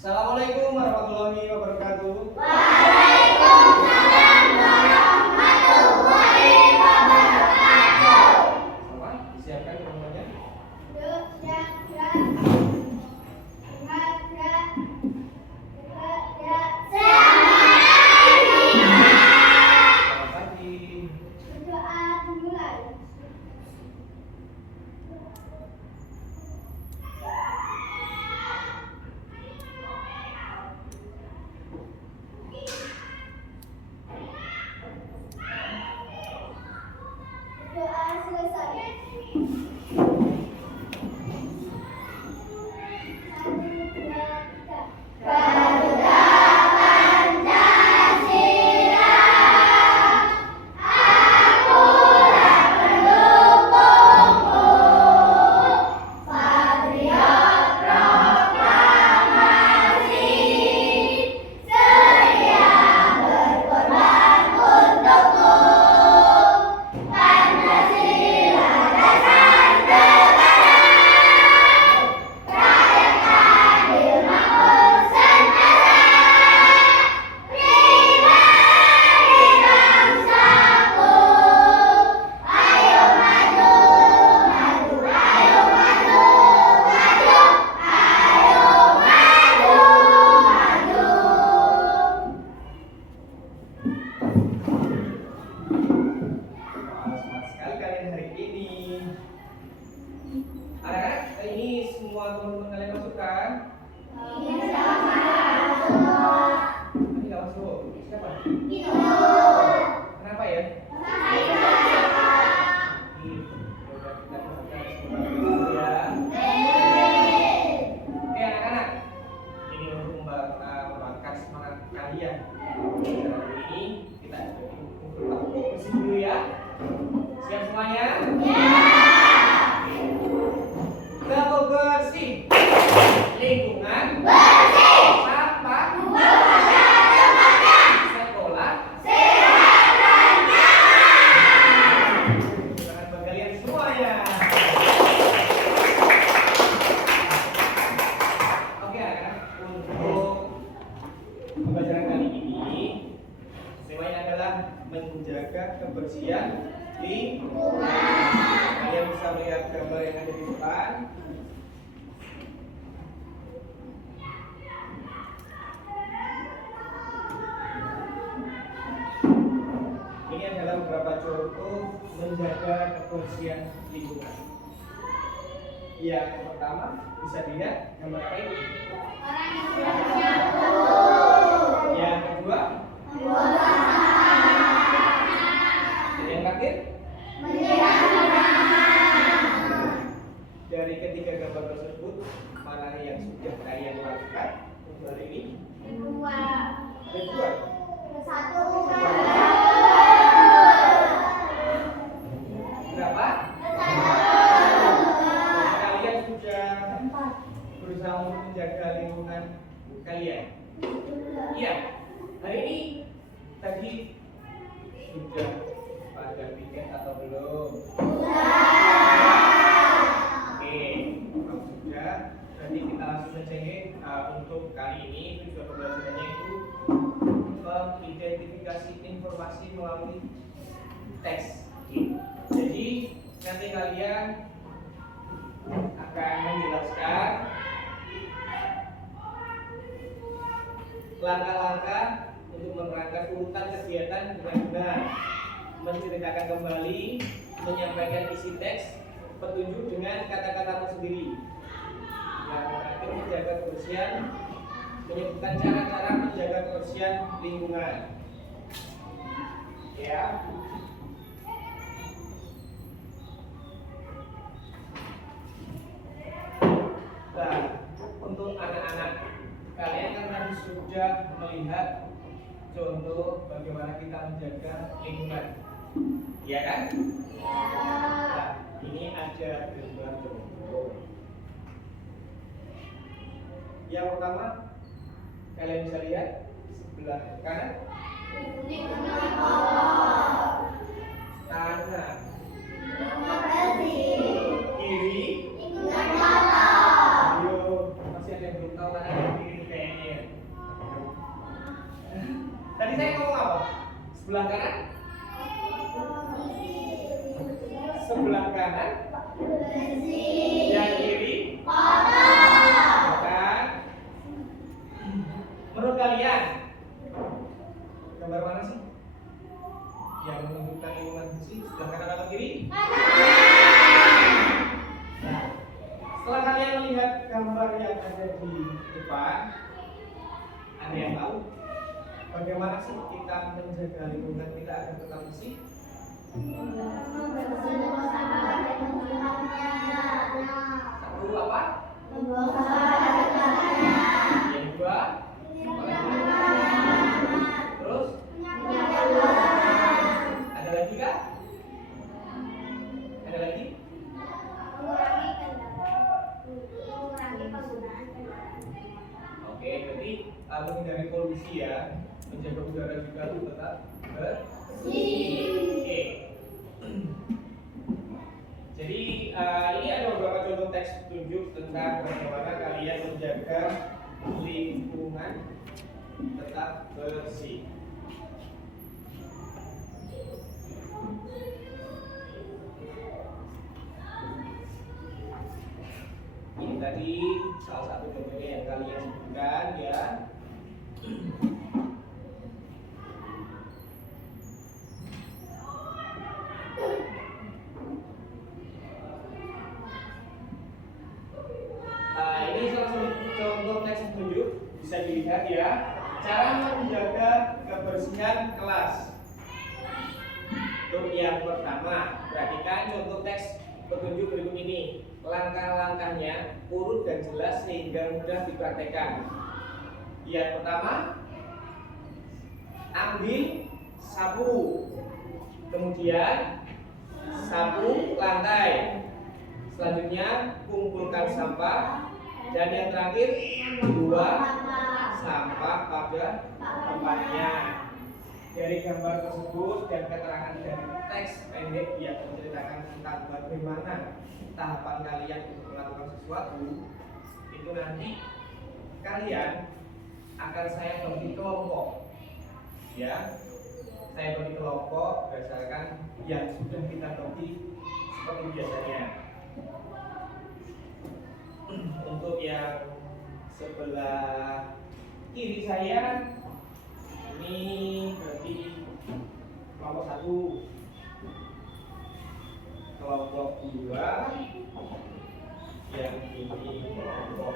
Assalamualaikum warahmatullahi wabarakatuh. Waalaikumsalam warahmatullahi wabarakatuh. Sama, disiapkan semuanya. Selamat pagi. Berdoa dimulai. Doa selesai. Satu, dua, tiga. Garuda Pancasila, akulah pendukungmu. Patriot proklamasi, sedia berkorban untukmu. Pancasila dasar negara, rakyat adil makmur sentosa, pribadi bangsaku. Ayo maju, maju, ayo maju, maju, ayo maju, maju. Semangat sekali kalian hari ini. Anak-anak, hari ini semua teman-teman kalian masuk kan? Ini nggak masuk. Siapa? Kenapa ya? Yaudah, kita masukkan semua ya. Oke anak-anak, ini untuk membangkitkan semangat kalian. Hari ini kita untuk bersih dulu ya. Siap semuanya? Kita bersih. Lingkungan Bersih, sampah buang pada tempatnya, sekolah sehat dan nyaman. dengan bagi kalian semua ya. Oke anak-anak, untuk pembelajaran kali ini temanya adalah menjaga kebersihan lingkungan. Kalian bisa melihat gambar yang ada di depan. Ini adalah beberapa contoh menjaga kebersihan lingkungan. Yang pertama bisa dilihat gambar apa ini? Orang yang sudah menyapu, Yang kedua, membuang sampah, yang terakhir. menyiram. Dari ketiga gambar tersebut, mana yang sudah kalian lakukan untuk hari ini? Dua, Ada dua. satu, Berapa? Kalian sudah berusaha untuk menjaga lingkungan kalian. Iya. Hari ini tadi sudah pada pikir atau belum? Oke, kalau sudah, nanti kita langsung saja nih untuk kali ini tujuan pembelajarannya itu mengidentifikasi informasi melalui teks. Jadi nanti kalian akan menjelaskan langkah-langkah untuk menerangkan urutan kegiatan dengan benar, menceritakan kembali, menyampaikan isi teks, petunjuk dengan kata-katamu sendiri. Yang terakhir menjaga kebersihan, menyebutkan cara-cara menjaga kebersihan lingkungan. Ya. Nah, untuk anak-anak, kalian kan tadi sudah melihat contoh bagaimana kita menjaga lingkungan, ya kan? Nah, ini ada gambar contoh. Yang pertama, kalian bisa lihat sebelah kanan, kanan, kiri. Ayo, masih ada yang belum tahu kanan dan kiri kayaknya. saya ngomong apa? Sebelah kanan? Sebelah kanan? Yang kiri? Bukan. Menurut kalian, gambar mana sih yang menunjukkan lingkungan bersih? Sebelah kanan atau kiri? Nah, setelah kalian melihat gambar yang ada di depan, ada yang tahu bagaimana sih kita menjaga lingkungan kita agar tetap bersih? Satu apa? Yang dua? Terus? Ada lagi kah? Ada lagi? Oke, berarti menghindari polusi ya, menjaga udara juga tetap bersih. Oke. Jadi ini ada beberapa contoh teks petunjuk tentang bagaimana kalian menjaga lingkungan tetap bersih. Ini tadi salah satu contohnya yang kalian sebutkan ya. Ini salah satu contoh teks petunjuk, bisa dilihat ya. Cara menjaga kebersihan kelas. Untuk yang pertama, perhatikan contoh teks petunjuk berikut ini. Langkah-langkahnya urut dan jelas sehingga mudah dipraktekkan. Yang pertama, ambil sapu, kemudian sapu lantai. Selanjutnya kumpulkan sampah, dan yang terakhir buang sampah pada tempatnya. Dari gambar tersebut dan keterangan dari teks pendek yang menceritakan tentang bagaimana tahapan kalian untuk melakukan sesuatu, itu nanti kalian akan saya bagi kelompok, ya. Saya bagi kelompok berdasarkan yang sudah kita bagi seperti biasanya. Untuk yang sebelah kiri saya ini berarti kelompok 1, kelompok 2, yang ini kelompok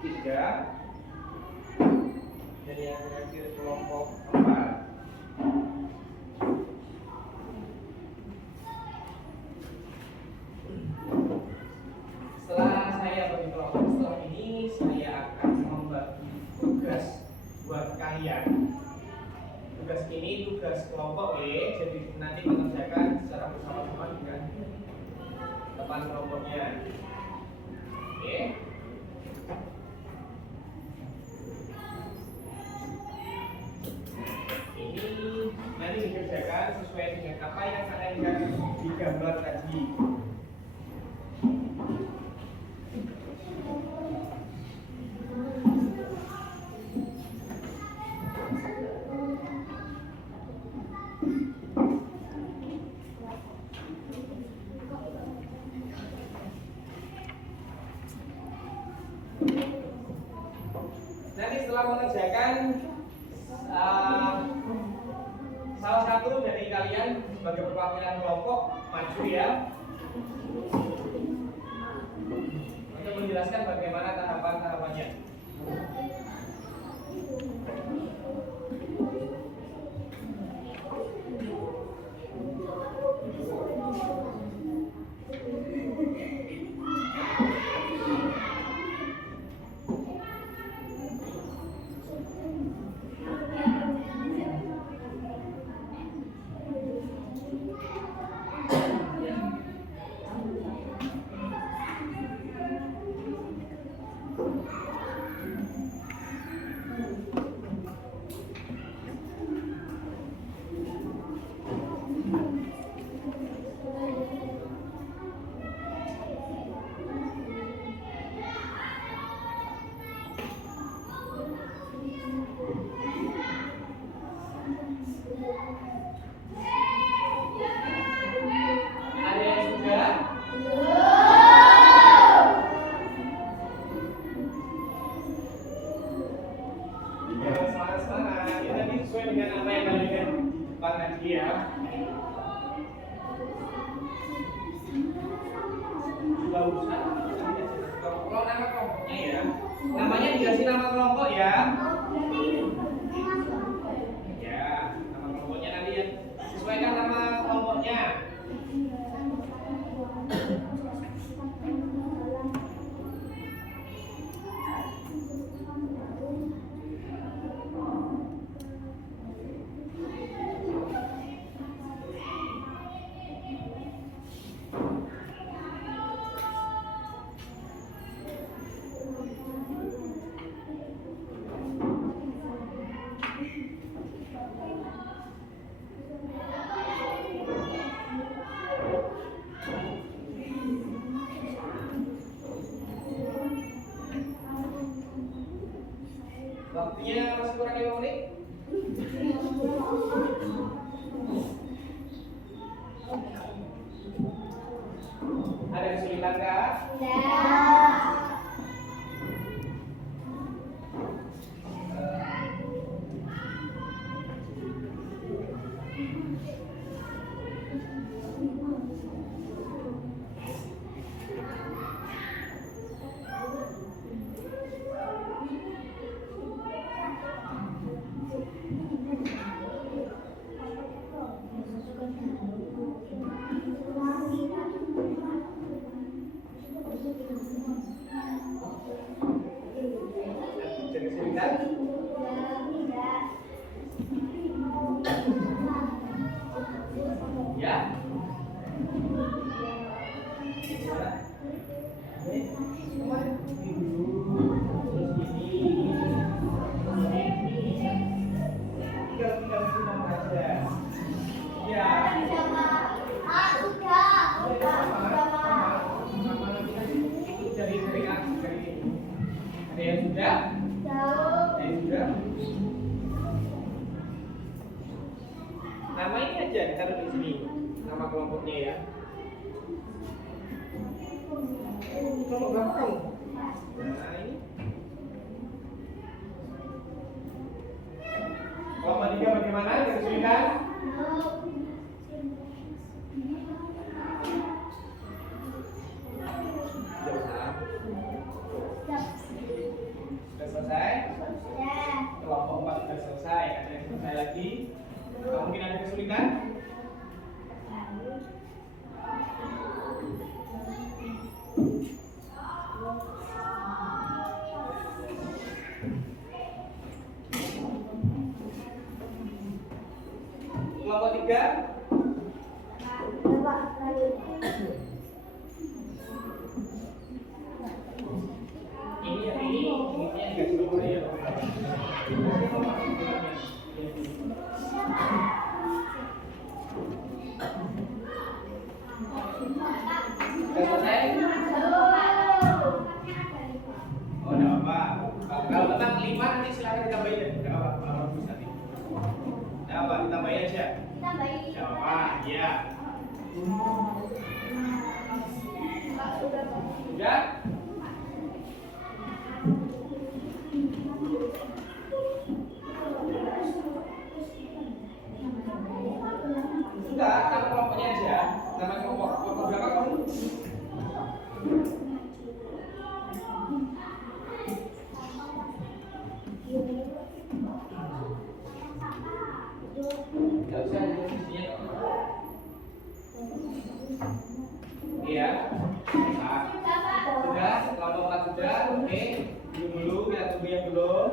3, dan yang terakhir kelompok 4. Setelah saya bagi kelompok, setelah ini saya akan membagi tugas buat kalian. Tugas ini tugas kelompok E, jadi nanti mengerjakan secara bersama-sama dengan teman kelompoknya. Oke. Ini nanti dikerjakan sesuai dengan apa yang saya lihat di gambar tadi. Nanti setelah mengerjakan salah satu dari kalian sebagai perwakilan kelompok maju ya, untuk menjelaskan bagaimana tahapan-tahapannya. Ada yang sudah? Semangat. Ini tadi sesuai dengan apa yang kalian lihat di depan tadi ya. Gak usah. Kalau nama kelompoknya ya. Namanya dikasih nama kelompok ya. Ya, nama kelompoknya nanti ya. Sesuaikan nama kelompoknya. Waktunya masih kurang 5 menit. Ada kesulitan kah? Jadi kesulitan? Ya. Ada yang sudah? Ada yang sudah? Nama ini aja ditaruh di sini. Nama kelompoknya ya. Kelompok berapa kamu? Nah ini. Kelompok 3 bagaimana? Ada kesulitan? Sudah selesai? Kelompok 4 sudah selesai. Ada yang selesai lagi? Mungkin ada kesulitan? Kelompok 3? Ini yang dikasih nomor ya. Sudah selesai? Oh, enggak apa. Kalau tentang 5 nanti silakan ditambahin ya. Enggak apa, bagus nanti. Enggak apa, ditambahin aja. Enggak apa, iya. Sudah? Sudah, nama kelompoknya aja. Nama kelompok berapa kamu? Enggak usah isinya. Iya. Sudah, kelompok 4 sudah. Oke. Dulu kita tunggu yang belum.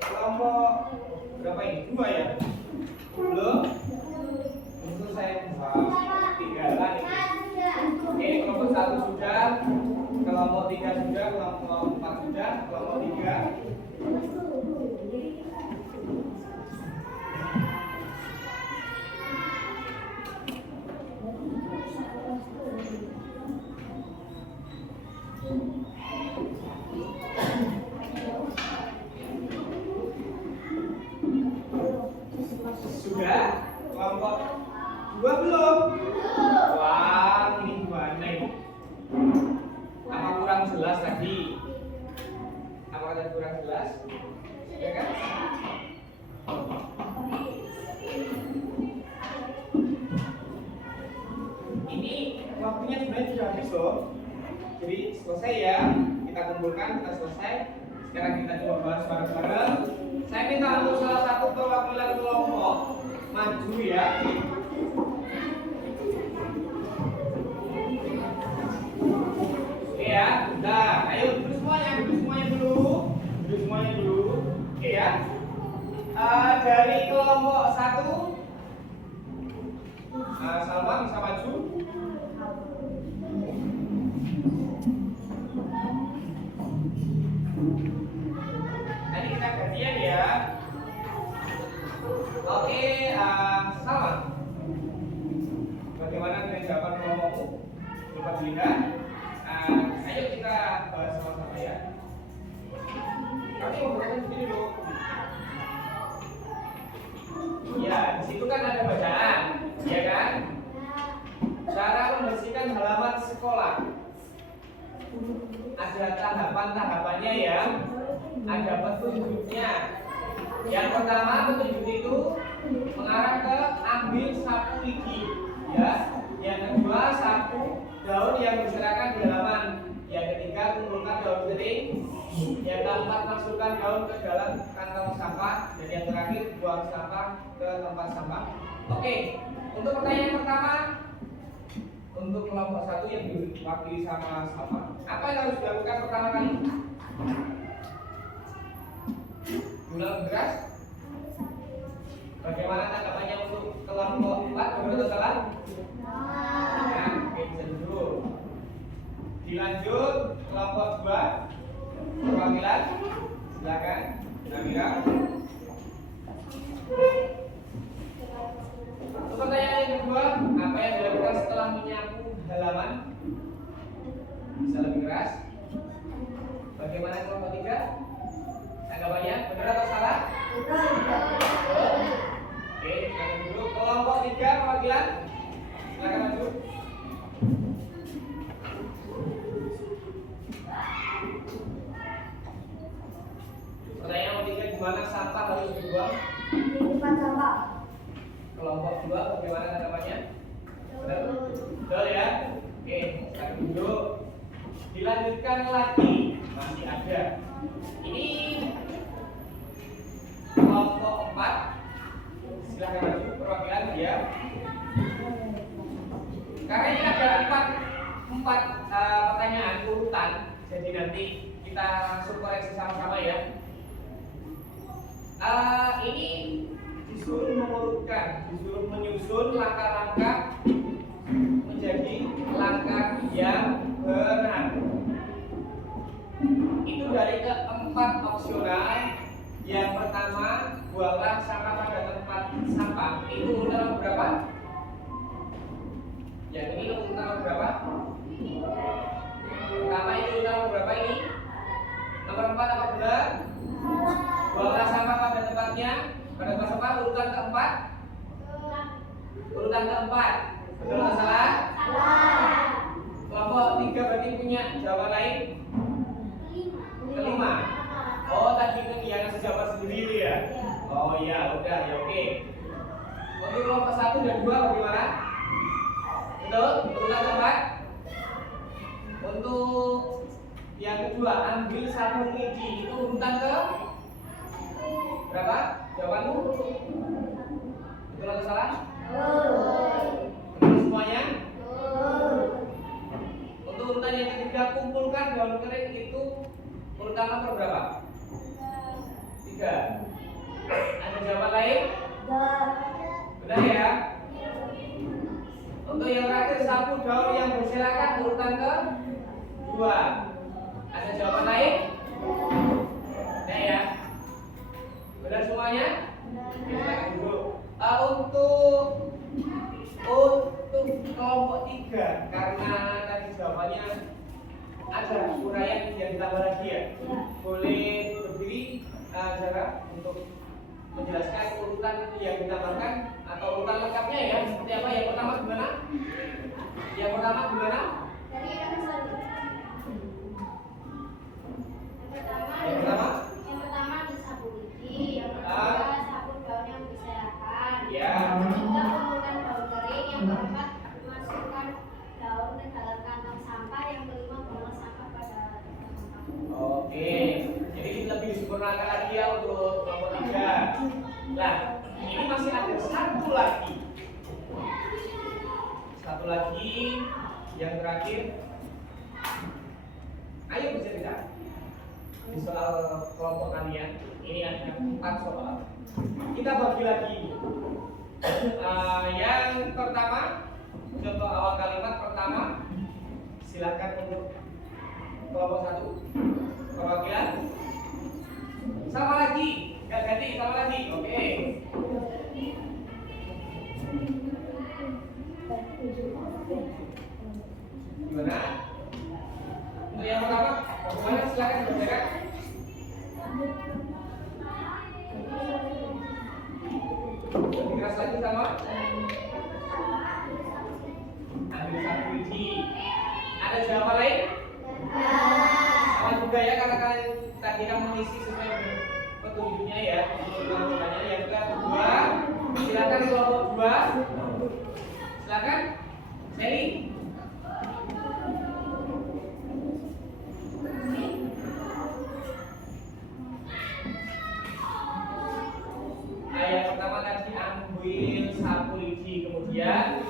Kelompok berapa ini? 2 ya? Belum? Untuk saya 3 lagi. Oke, kelompok 1 sudah, kelompok 3 sudah, kelompok 4 sudah, kelompok 3. jelas tadi. Apakah ada kurang jelas? Ya kan? Ini waktunya sebenarnya sudah habis loh. Jadi selesai ya, kita kumpulkan, kita selesai. Sekarang kita coba bahas bareng-bareng. Saya minta untuk salah satu perwakilan kelompok maju ya. Oke ya, udah. Ayo duduk semuanya dulu. Oke ya. Dari kelompok 1, Salma bisa maju. Nanti kita gantian ya. Oke, Salma. Bagaimana dengan jawaban kelompokmu? Coba dilihat. Ayo kita bahas sama-sama ya. Kami mau bertanya sendiri dulu. Ya, di situ kan ada bacaan, ya kan? Cara membersihkan halaman sekolah. Ada tahapan-tahapannya ya. Ada petunjuknya. Yang pertama petunjuk itu mengarah ke ambil sapu gigi, ya. Yang kedua sapu daun yang berserakan di halaman. Yang ketiga kumpulkan daun kering. Yang keempat masukkan daun ke dalam kantong sampah. Dan yang terakhir buang sampah ke tempat sampah. Oke, untuk pertanyaan pertama, untuk kelompok 1 yang diwakili sama Salma, apa yang harus dilakukan pertama kali? Ulang keras. Bagaimana tanggapannya untuk kelompok 4? Benar atau salah? Ya, oke, bisa dulu. Dilanjut kelompok 2, perwakilan, silakan, Namira. Untuk pertanyaan yang kedua, apa yang dilakukan setelah menyapu halaman? Bisa lebih keras. Bagaimana kelompok 3? Tanggapannya benar atau salah? Betul. Oke, kita dulu kelompok 3 perwakilan. Silakan maju. Pertanyaan nomor 3, gimana sampah harus dibuang? Di depan sampah. Kelompok 2 bagaimana tanggapannya? Benar? Betul ya? Oke, sekarang duduk. Dilanjutkan lagi, masih ada. Ini kelompok 4. Silahkan maju perwakilan ya. Karena ini ada empat pertanyaan urutan, jadi nanti kita langsung koreksi sama-sama ya. Ini disuruh mengurutkan, disuruh menyusun langkah-langkah menjadi langkah yang benar. Itu dari keempat opsional. Yang pertama, buanglah sampah pada tempat sampah. Itu urutan berapa? Yang ini urutan berapa? Pertama itu urutan berapa ini? Nomor 4 apa benar? Buanglah sampah pada tempatnya. Pada tempat sampah urutan keempat. Urutan keempat. Betul atau salah? Salah. Kelompok 3 berarti punya jawaban lain? Kelima. Oh, tadi itu yang ngasih jawaban sendiri itu ya? Oh iya, udah ya, oke. Untuk kelompok 1 dan 2 bagaimana? Betul? Urutan keempat. Untuk yang kedua, ambil sapu gigi. Itu urutan ke berapa? Jawabanmu? Betul atau salah? Betul semuanya? Untuk urutan yang ketiga, kumpulkan daun kering. Itu urutan nomor berapa? 3. Ada jawaban lain? Benar ya? Untuk yang terakhir, sapu daun yang berserakan. Urutan ke 2. Ada jawaban lain? Nah ya. Benar semuanya? Kita dulu. Untuk kelompok 3, karena tadi jawabannya ada uraian yang ditambah lagi ya. Boleh berdiri Zara untuk menjelaskan urutan yang ditambahkan atau urutan lengkapnya ya. Seperti apa? Yang pertama gimana? Yang pertama gimana? rangka lagi ya untuk kelompok 3. Nah, ini masih ada satu lagi. Satu lagi yang terakhir. Ayo bisa tidak? Di soal kelompok kalian ini ada 4 soal. Kita bagi lagi. Yang pertama, contoh awal kalimat pertama. Silakan untuk kelompok 1 perwakilan. Sama lagi, nggak ganti, sama lagi. Oke. Gimana? Untuk yang pertama, bagaimana? Silakan dibacakan. Lebih keras lagi sama. Ambil 1 biji. Ada jawaban lain? Sama juga ya, karena kalian tadi kan mengisi sesuai dengan petunjuknya ya. Yang kedua, silakan kelompok 2. Silakan, Sally. Yang pertama tadi ambil sapu lidi, kemudian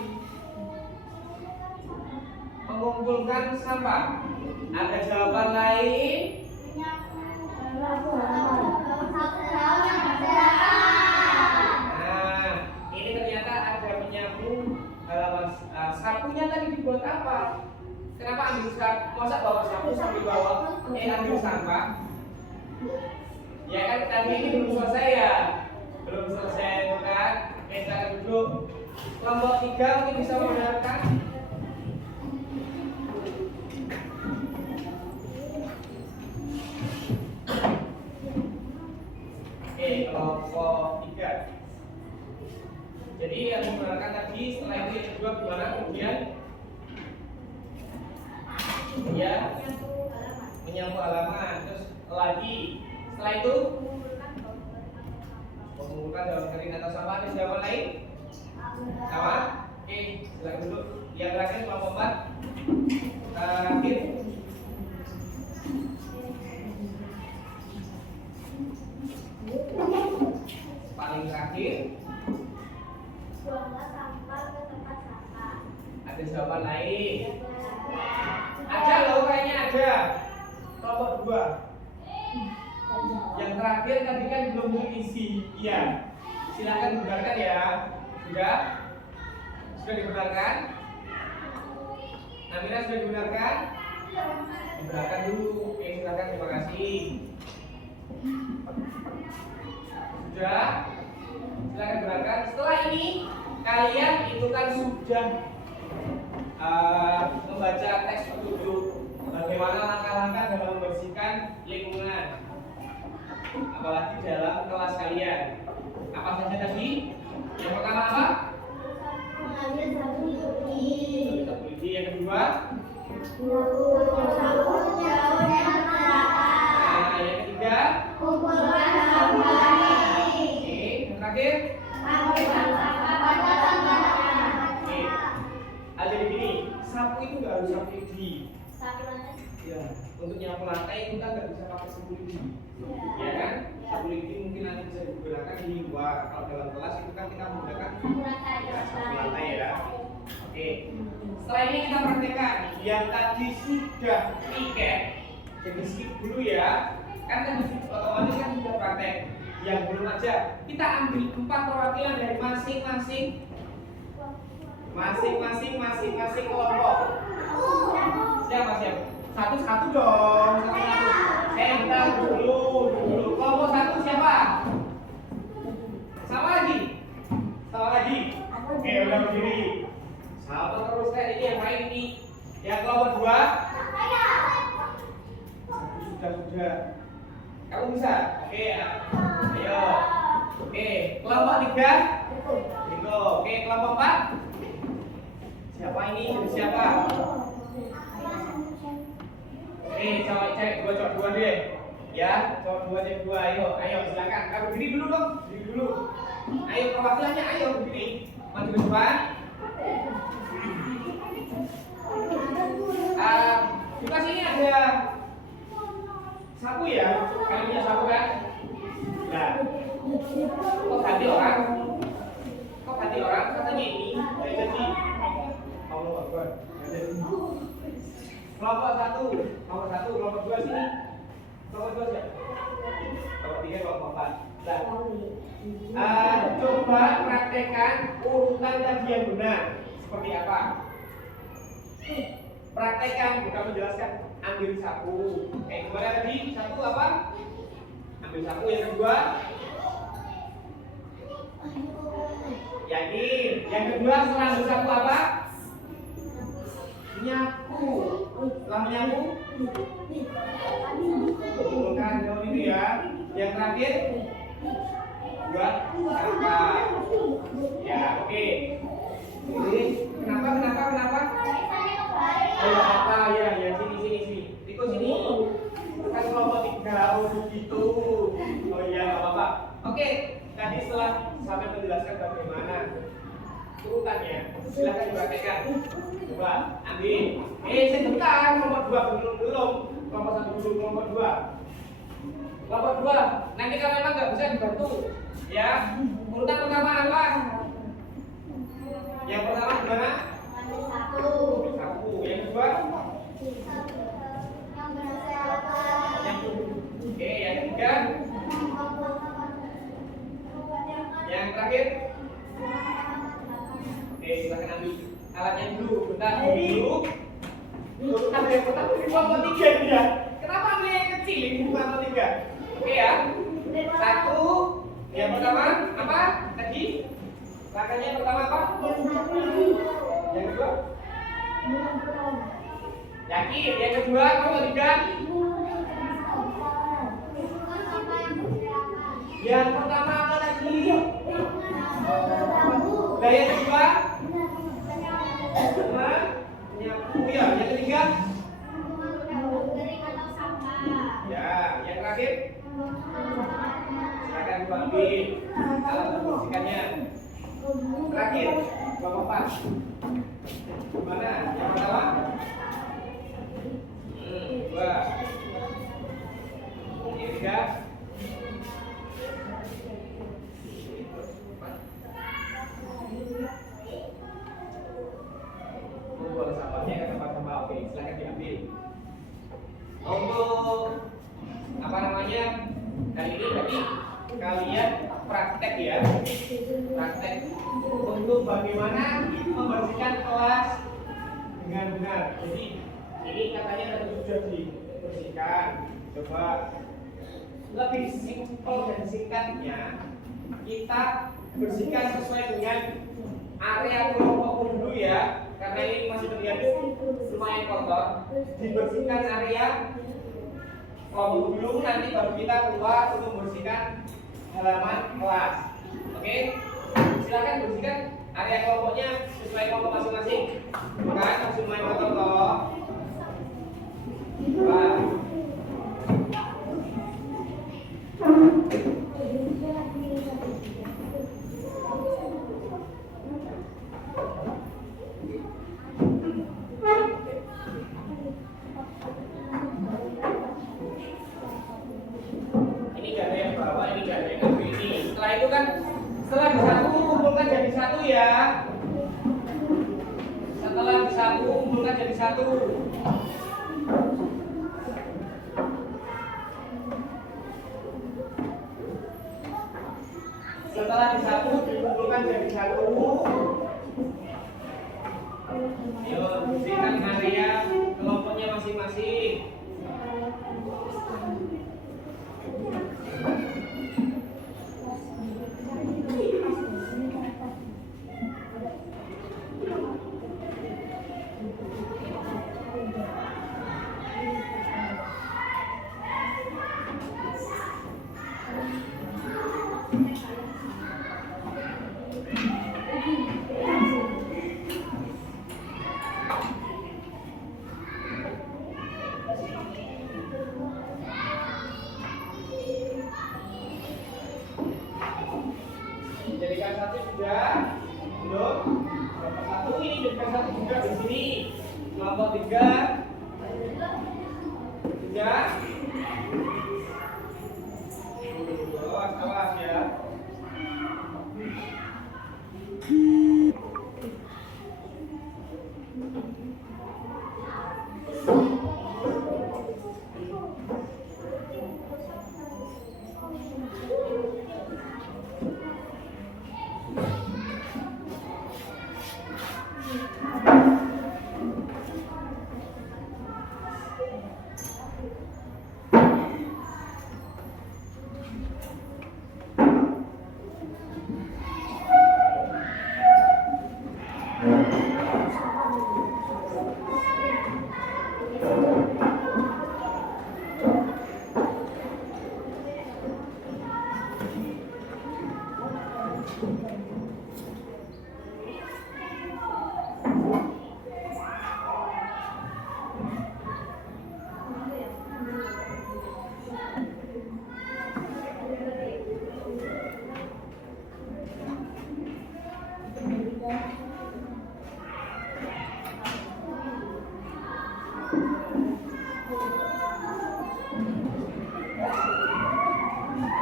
mengumpulkan sampah. Ada jawaban lain? Nah, ini ternyata ada menyapu halaman. Sapunya tadi dibuat apa? Kenapa ambil sapu? Masa bawa sapu sambil bawa ambil sampah? Ya kan tadi ini belum selesai ya. Belum selesai bukan? Kita duduk. Kelompok 3 mungkin bisa membenarkan. Kelompok 3. Jadi yang membenarkan tadi, setelah itu yang kedua gimana? Kemudian ya menyapu halaman. Terus lagi setelah itu mengumpulkan dalam kering atau sampah. Ada jawaban lain? Sama? Oke, silakan dulu. Yang terakhir kelompok 4. Terakhir. Paling terakhir. Buanglah sampah ke tempat sampah. Ada jawaban lain? Ada loh, kayaknya ada. Kelompok 2. Yang terakhir tadi kan belum diisi. Iya. Silakan dibenarkan ya. Sudah? Sudah dibenarkan? Namira sudah dibenarkan? Dibenarkan dulu. Oke, silakan, terima kasih. Sudah? Silakan dibenarkan. Setelah ini kalian itu kan sudah membaca teks petunjuk bagaimana langkah-langkah dalam membersihkan lingkungan, apalagi dalam kelas kalian. Apa saja tadi? Yang pertama apa? Mengambil sapu lidi. Sapu lidi. Yang kedua? Sapu daun yang berserakan. Yang ketiga? Kumpulkan sampah. Oke. Yang terakhir? Ambil sampah pada sampahnya. Oke. Jadi begini, sapu itu nggak harus sapu lidi. Sapu lantai. Ya, untuk nyapu lantai itu kan nggak bisa pakai sapu lidi. Ya kan? Sapu lidi mungkin nanti bisa digunakan di luar. Kalau dalam kelas itu kan kita menggunakan sapu lantai ya. Oke. Setelah ini kita praktekkan yang tadi sudah tiket. Jadi skip dulu ya. Kan tadi otomatis kan sudah praktek. Yang belum aja kita ambil 4 perwakilan dari masing-masing kelompok. Siapa? Satu-satu dong. Satu-satu. Saya minta dulu. Kelompok 1 siapa? Sama lagi. Oke, udah berdiri. Sama terus kayak ini yang main ini. Yang kelompok 2. Sudah. Kamu bisa? Oke ya. Ayo. Oke, kelompok 3. Oke, kelompok 4. Siapa ini? Siapa? Oke, cewek dua deh. Ya, cowok 2 cewek 2. Ayo silakan. Kamu berdiri dulu dong. Ayo perwakilannya, ayo berdiri. Maju ke depan. Juga sini ada Sapu ya, kalian punya sapu kan? Nah, kok ganti orang? Kok ganti orang? Katanya ini nggak jadi. Allah Akbar. Kelompok satu, nomor satu, kelompok dua sini. Kelompok dua siapa? Kelompok tiga, kelompok empat. Nah, coba praktekkan urutan tadi yang benar. Seperti apa? Praktekkan, bukan menjelaskan. Ambil sapu. Gimana tadi? Satu apa? Ambil sapu. Yang kedua, yakin. Yang kedua, setelah ambil sapu apa? Nyapu. Setelah menyapu, kumpulkan daun ini ya. Yang terakhir, buat apa? Ya, oke. Ini kenapa? Oh, apa ya? Ya sini. Riko sini. Kan kelompok tiga, begitu. Oh iya, nggak apa-apa. Oke, tadi setelah sampai menjelaskan bagaimana urutannya, silakan dipraktekkan. Coba ambil. Sebentar, kelompok dua belum. Kelompok satu dulu, kelompok dua. Kelompok dua. Nanti kalau memang nggak bisa dibantu, ya. Urutan pertama apa? Yang pertama gimana? Sapu. Yang kedua? Oke, yang ketiga? Yang terakhir? Oke, silakan ambil alatnya dulu. Bentar dulu. Urutan yang pertama ini kelompok tiga ya. Kenapa ambil yang kecil ini kelompok tiga? Oke ya. Satu. Yang pertama apa? Tadi? Langkahnya yang pertama apa? Yang kedua? Yakin? Yang kedua, kelompok tiga? Yang pertama apa tadi? Nah, yang kedua? Nyapu ya. Yang ketiga? Ya, yang terakhir? Silakan ambil alat membersihkannya. Terakhir, kelompok empat. Gimana? Yang pertama? Dua. Yang ketiga? Buang sampahnya ke tempat sampah. Oke, silakan diambil. Untuk apa namanya? Kali ini tadi kalian praktek ya. Praktek untuk bagaimana membersihkan kelas dengan benar. Jadi ini katanya tadi sudah dibersihkan. Coba lebih simpel dan singkatnya kita bersihkan sesuai dengan area kelompok dulu ya, karena ini masih terlihat lumayan kotor. Dibersihkan area kelompok dulu, nanti baru kita keluar untuk membersihkan halaman kelas. Oke, silakan bersihkan area kelompoknya sesuai kelompok masing-masing. Kan masih lumayan kotor toh. Wah. Ini gak ada yang bawa, ini gak ada yang ambil ini. Setelah itu kan, setelah disapu kumpulkan jadi satu ya. Setelah disapu kumpulkan jadi satu. Setelah disapu dikumpulkan jadi satu. Ayo bersihkan area kelompoknya masing-masing. Jadikan satu sudah, belum? Kelompok satu ini jadikan satu juga di sini. Kelompok tiga, Awas, awas ya.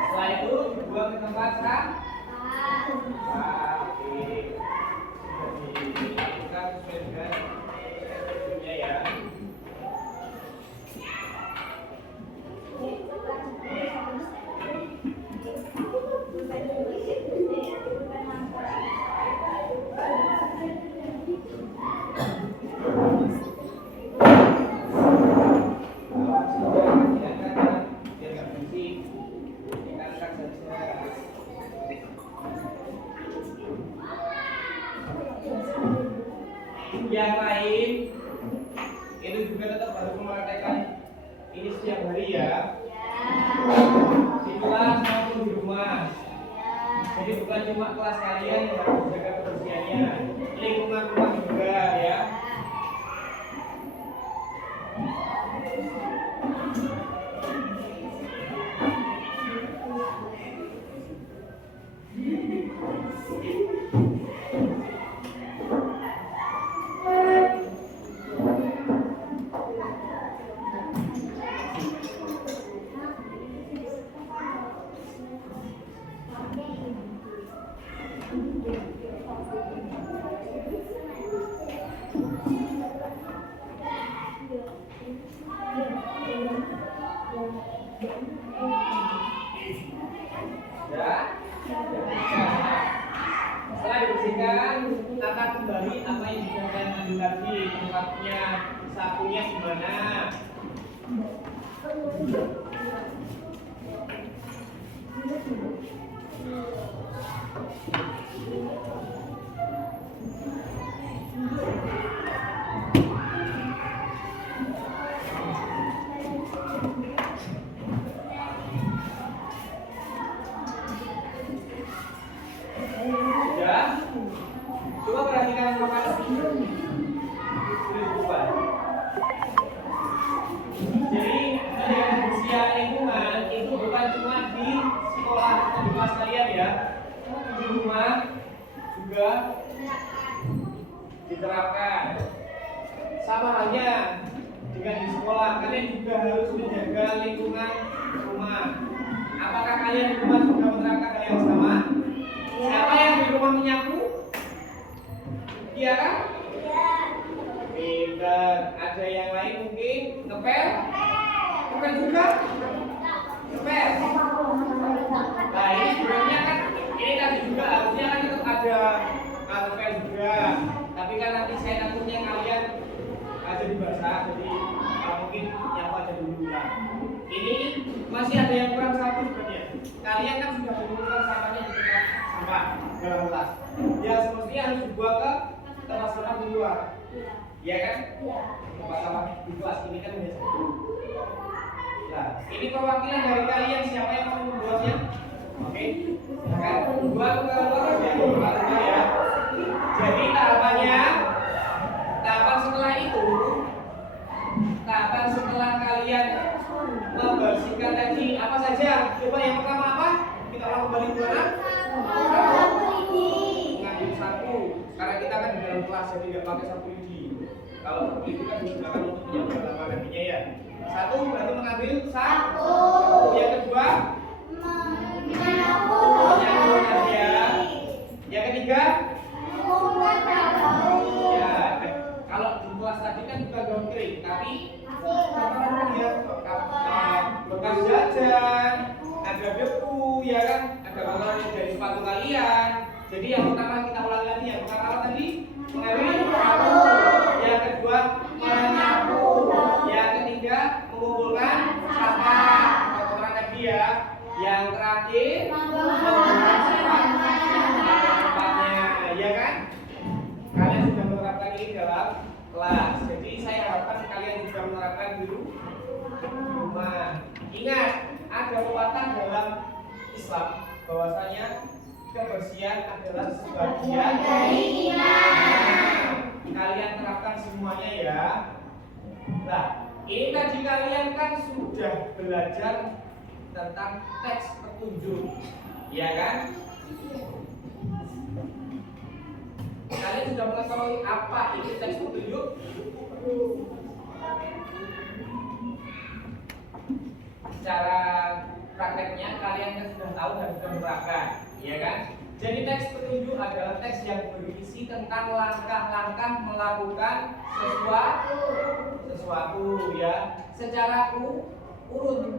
Setelah itu dibuang ke tempat sampah. Oke. Jadi dilakukan sesuai dengan instruksinya ya. Biar nggak berisik. Angkat saja. Yang lain itu juga tetap harus mempraktekkan ini setiap hari ya. Di kelas maupun di rumah. Jadi bukan cuma kelas kalian yang harus jaga kebersihannya, lingkungan rumah juga ya. Ya. Setelah dibersihkan, tata kembali apa yang sudah kalian ambil tadi, tempatnya, sapunya di mana. Sudah? Coba perhatikan makanan sudah dibuat. Jadi menjaga kebersihan lingkungan itu bukan cuma di sekolah atau di kelas kalian ya, di rumah juga diterapkan. Sama halnya dengan di sekolah, kalian juga harus menjaga lingkungan rumah. Apakah kalian di rumah juga menerapkan hal yang sama? Siapa yang di rumah menyapu? Iya kan? Pintar. Ada yang lain mungkin ngepel? Bukan juga? Ngepel. Nah ini sebenarnya kan ini tadi juga harusnya kan tetap ada ngepel juga. Tapi kan nanti saya takutnya kalian ada di basah, jadi mungkin nyapu aja dulu lah. Ini masih ada yang kurang satu sebenarnya. Kalian kan sudah mengumpulkan sampahnya di tempat sampah dalam kelas. Ya semestinya harus dibuang ke tempat sampah di luar. Iya kan? Tempat sampah di kelas ini kan hanya satu. Nah, ini perwakilan dari kalian siapa yang mau membuatnya? Oke, silakan buat ke luar ya. Jadi tahapannya, tahapan setelah itu, tahapan setelah kalian membersihkan tadi apa saja? Coba yang pertama apa? Kita ulang kembali ke mana? Mengambil sapu. Karena kita kan di dalam kelas jadi nggak pakai sapu lidi. Kalau sapu lidi kan digunakan untuk menyapu halaman nantinya ya. Satu berarti mengambil sapu. ada kotoran dari sepatu kalian. Jadi yang pertama kita ulangi lagi. Yang pertama apa tadi? Mengambil sepatu. Yang kedua menyapu. Yang ketiga mengumpulkan sampah. Kotoran tadi ya. Yang terakhir membuang sampahnya, ya kan? Kalian sudah menerapkan ini dalam kelas. Jadi saya harapkan kalian juga menerapkan di rumah. Ingat, ada pepatah dalam Islam bahwasanya kebersihan adalah sebagian dari iman. Kalian terapkan semuanya ya. Nah, ini tadi kalian kan sudah belajar tentang teks petunjuk, ya kan? Kalian sudah mengetahui apa itu teks petunjuk? Secara prakteknya kalian kan sudah tahu dan sudah menerapkan, ya kan? Jadi teks petunjuk adalah teks yang berisi tentang langkah-langkah melakukan sesuatu ya, secara urut.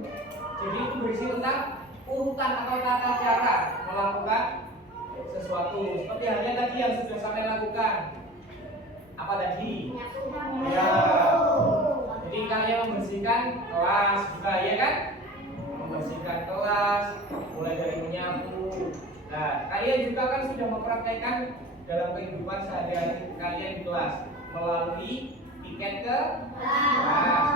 Jadi itu berisi tentang urutan atau tata cara melakukan sesuatu. Seperti halnya tadi yang sudah sampai lakukan. Apa tadi? Ya. Jadi kalian membersihkan kelas juga, ya kan? Membersihkan kelas, mulai dari menyapu. Nah, kalian juga kan sudah mempraktekkan dalam kehidupan sehari-hari kalian di kelas melalui piket ke kelas.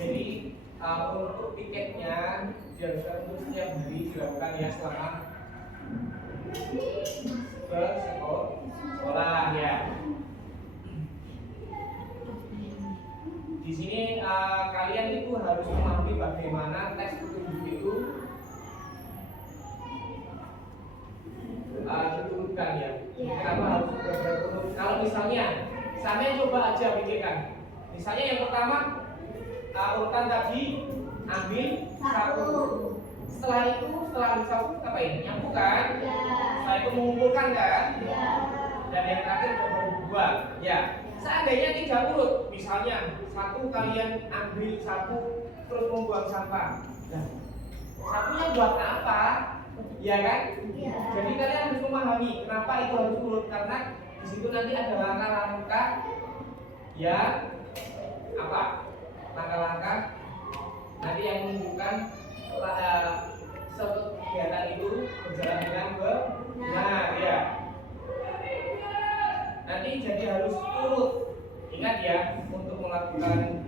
Jadi untuk piketnya diharuskan untuk setiap hari dilakukan ya selama ke sekolah ya. Di sini kalian itu harus memahami bagaimana teks petunjuk itu diturunkan ya. Kenapa harus berturut? Kalau misalnya, saya coba aja pikirkan. Misalnya yang pertama urutan tadi ambil sapu. Setelah ambil sapu ngapain? Nyapu kan? Setelah itu mengumpulkan kan? Dan yang terakhir berbuang. Ya. Seandainya tidak urut, misalnya satu kalian ambil sapu terus membuang sampah. Nah, sapunya buat apa? Ya kan? Jadi kalian harus memahami kenapa itu harus urut, karena di situ nanti ada langkah-langkah ya apa? Langkah-langkah nanti yang menunjukkan kegiatan itu berjalan dengan benar ya. Nanti jadi harus urut. Ingat ya, untuk melakukan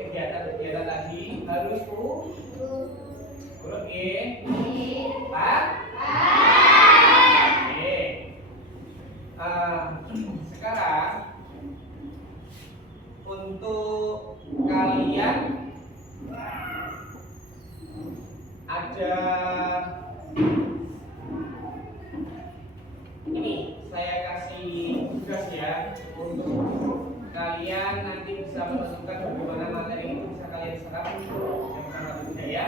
kegiatan tadi harus urut ya. Pak. Oke. Sekarang untuk kalian ada ini saya kasih tugas ya untuk kalian nanti bisa menentukan bagaimana materi itu bisa kalian serap yang bersama juga ya.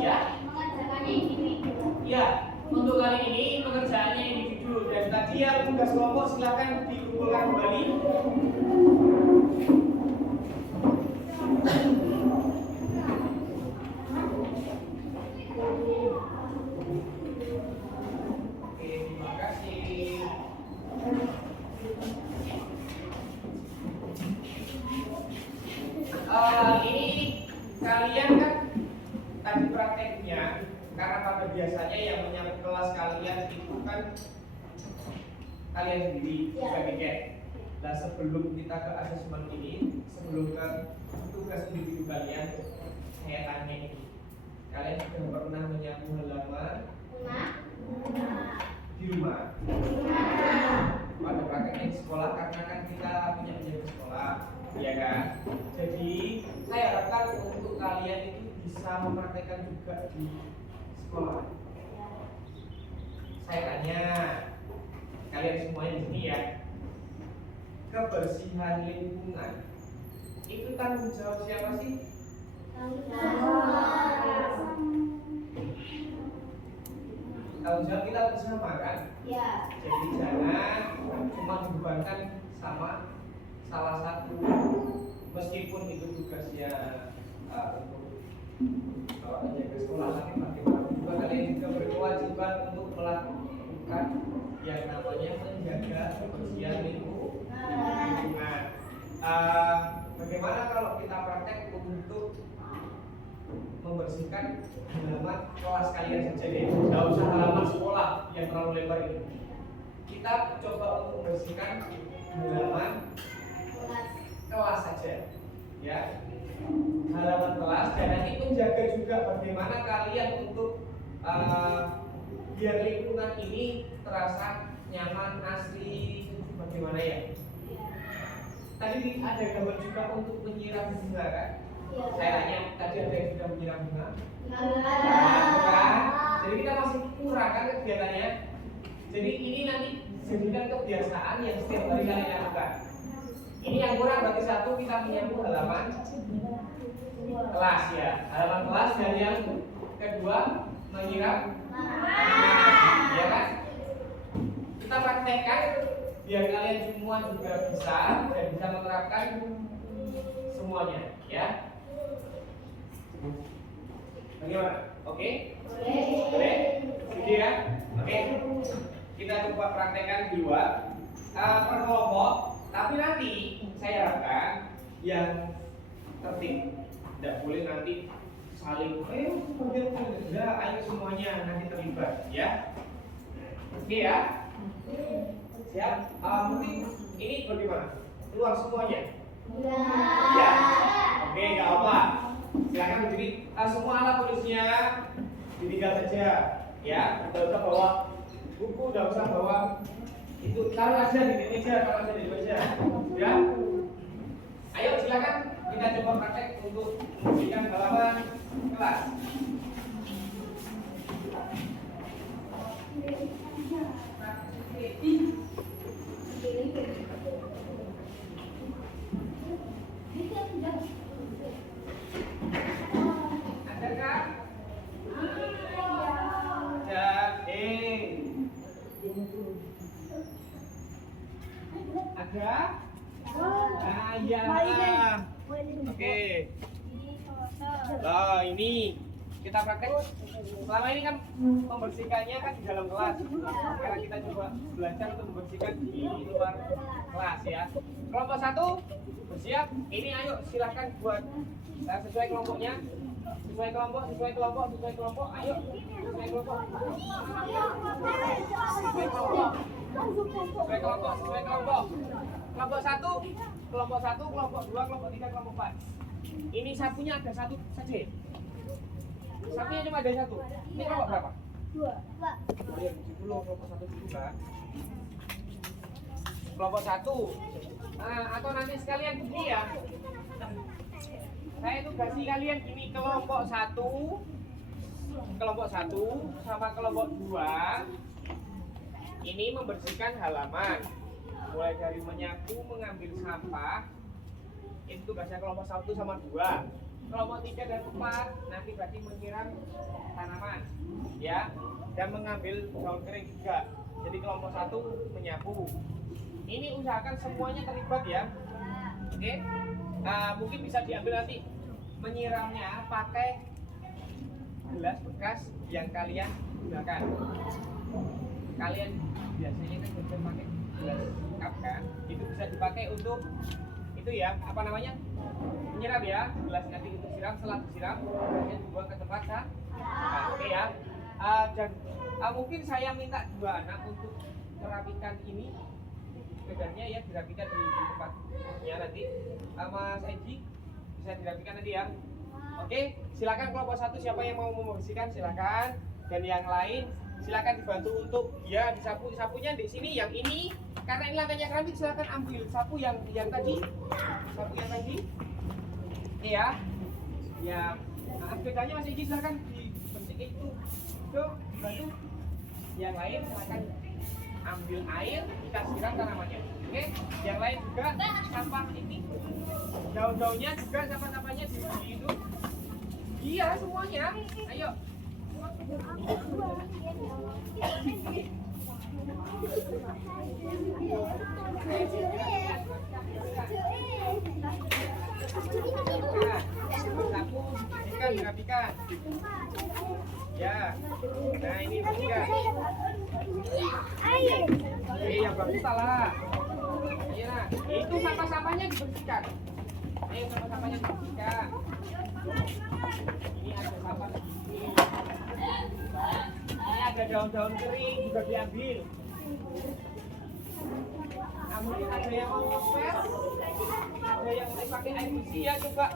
Ya. Mengerjakannya individu. Ya, untuk kali ini pengerjaannya individu dan tadi yang tugas kelompok silakan dikumpulkan kembali. Ini kalian kan tadi prakteknya, karena pada biasanya yang menyapu kelas kalian itu kan kalian sendiri juga piket. Nah, sebelum kita ke asesmen ini, sebelum ke tugas individu kalian, saya tanya ini, kalian sudah pernah menyapu halaman di rumah? Pada prakteknya di sekolah, karena kan kita punya penjaga sekolah, ya kan? Jadi saya harapkan untuk kalian itu bisa mempraktekkan juga di sekolah. Saya tanya kalian semuanya di sini ya, kebersihan lingkungan itu tanggung jawab siapa sih? Tanggung jawab kita bersama kan? Ya. Jadi jangan cuma dibebankan sama salah satu, meskipun itu tugasnya untuk menjaga sekolah, tapi bagaimana juga kalian ketiga, kebersihan lingkungan. Bagaimana kalau kita praktek untuk membersihkan halaman kelas kalian saja deh? Nggak usah halaman sekolah yang terlalu lebar ini. Kita coba untuk membersihkan halaman kelas saja, ya. Halaman kelas, dan nanti menjaga juga bagaimana kalian untuk biar lingkungan ini terasa nyaman, asri, bagaimana ya? Tadi ada gambar juga untuk menyiram bunga kan? Saya tanya, tadi ada yang sudah menyiram bunga? Bukan. Jadi kita masih kurang kan kegiatannya. Jadi ini nanti jadikan kebiasaan yang setiap hari kalian lakukan. Ini yang kurang berarti satu, kita menyapu halaman kelas ya. Halaman kelas, dan yang kedua menyiram. Ya kan? Kita praktekkan biar kalian semua juga bisa dan bisa menerapkan semuanya, ya. Bagaimana? Oke? Boleh? Oke ya? Oke. Kita coba praktekkan di luar per kelompok, tapi nanti saya harapkan yang tertib, tidak boleh nanti saling ayo semuanya nanti terlibat, ya. Oke ya? Siap? Mungkin ini bagaimana? Keluar semuanya? Ya. Oke, nggak apa. Silakan berdiri. Semua alat tulisnya ditinggal saja, ya. Nggak usah bawa buku, nggak usah bawa itu. Taruh aja di meja, taruh aja di meja. Ya. Ayo silakan kita coba praktek untuk membersihkan halaman kelas. Adakah? Ada? Ya. Oke. Nah, ini kita praktek. Selama ini kan membersihkannya kan di dalam kelas. Sekarang kita coba belajar untuk membersihkan di luar kelas ya. Kelompok 1 bersiap. Ini ayo silahkan buat sesuai kelompoknya. Sesuai kelompok. Ayo sesuai kelompok. Sesuai kelompok. Sesuai kelompok. Kelompok 1, kelompok 2, kelompok 3, kelompok 4. Ini sapunya ada satu saja. Sapunya cuma ada satu. Ini kelompok berapa? 2. Ya, dulu kelompok 1 dulu kan. Kelompok 1. Atau nanti sekalian begini ya. Saya tugasi kalian gini, kelompok 1 sama kelompok 2 ini membersihkan halaman. Mulai dari menyapu, mengambil sampah. Itu tugasnya kelompok 1 sama 2. Kelompok 3 dan 4 nanti berarti menyiram tanaman, ya, dan mengambil daun kering juga. Jadi kelompok 1 menyapu. Ini usahakan semuanya terlibat ya. Oke. Mungkin bisa diambil nanti menyiramnya pakai gelas bekas yang kalian gunakan. Kalian biasanya kan bisa pakai gelas cup kan, itu bisa dipakai untuk itu ya, apa namanya, menyiram ya. Gelas nanti untuk siram, setelah disiram kemudian dibuang ke tempat oke ya. Dan mungkin saya minta 2 anak untuk merapikan ini sepedanya ya, dirapikan di tempatnya nanti. Mas Eji bisa dirapikan nanti ya. Oke, silakan kelompok 1 siapa yang mau membersihkan silakan, dan yang lain silakan dibantu untuk ya disapu. Sapunya di sini, yang ini karena ini lantainya keramik, silakan ambil sapu yang tadi. Sapu yang tadi. Iya. Ya, sepedanya Mas Eji silakan dibersihkan itu. Tuh, bantu. Yang lain silakan ambil air, kita siram tanamannya. Oke, yang lain juga sampah ini, daun-daunnya juga sampah-sampahnya di itu. Iya semuanya, ayo. Sapu, dirapikan. Ya. Nah ini bersihkan. Yang bagus salah. Iya. Itu sampah-sampahnya dibersihkan. Ayo sampah-sampahnya dibersihkan. Ini ada sampah segini. Ini ada daun-daun kering juga diambil. Nah, mungkin ada yang mau ngepel, ada yang mau pakai air bersih ya, coba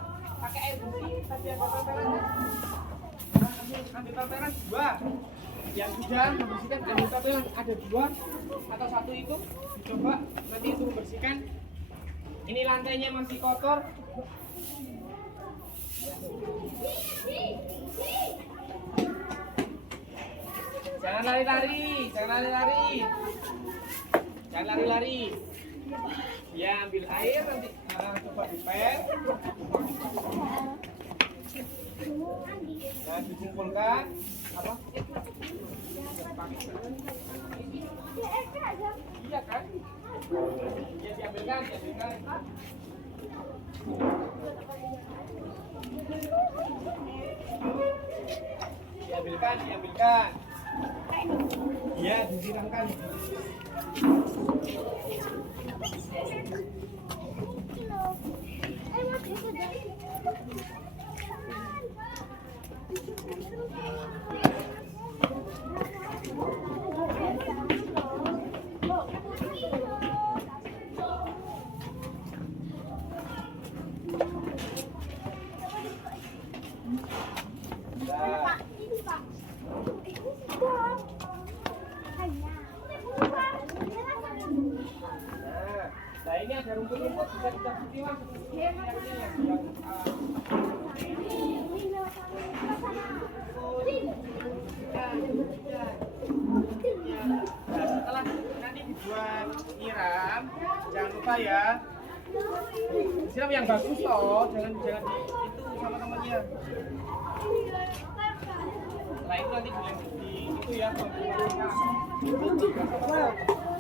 pakai air bersih. Tadi ada pameran. Ambil pameran 2. Yang sudah membersihkan ambil pameran ada 2 atau 1 itu dicoba nanti itu membersihkan. Ini lantainya masih kotor. Jangan lari-lari, jangan lari-lari. Jangan lari-lari. Ya, ambil air nanti coba dipel. Nah, dikumpulkan apa? Iya kan? Ya, diambilkan, diambilkan. Diambilkan, diambilkan. Iya, disiramkan. Nah ini ada rumput-rumput bisa dicabuti mas. Nah, setelah nanti dibuat nyiram, jangan lupa ya. Siram yang bagus toh, jangan di itu sama temannya. Setelah itu nanti di itu ya.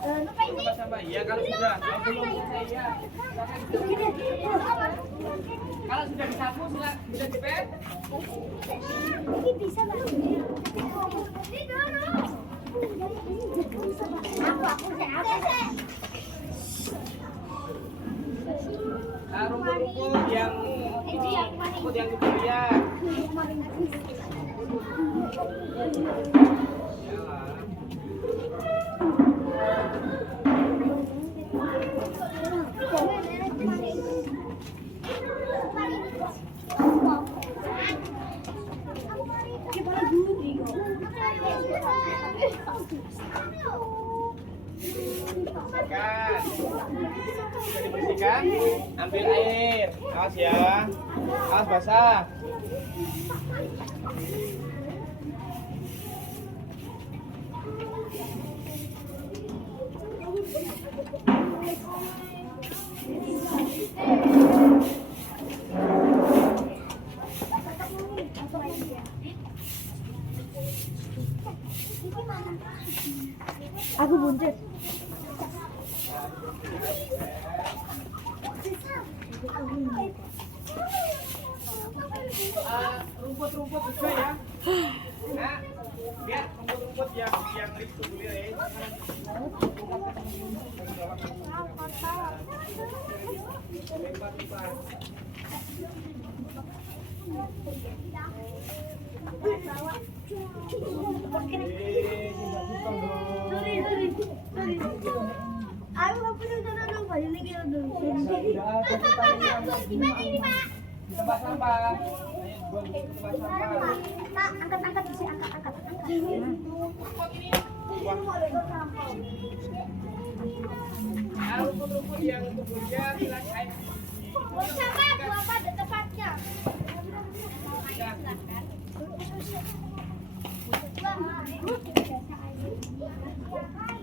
Sama-sama ya kalau sudah belum selesai ya. Kalau sudah disapu sudah dipel. Ini bisa nggak? Rumput-rumput yang ini, rumput yang gede ya. Sudah dibersihkan, ambil air, awas ya, awas basah. Aku buntut. Rumput-rumput juga ya. Nah, lihat rumput-rumput yang itu boleh ya. Aku nggak punya tanah banyak lagi dulu. Gimana ini Pak? Di tempat sampah. Buang di tempat sampah. Pak, angkat bisa angkat. Rumput-rumput yang tumbuhnya silakan. Sama gua apa ada tempatnya?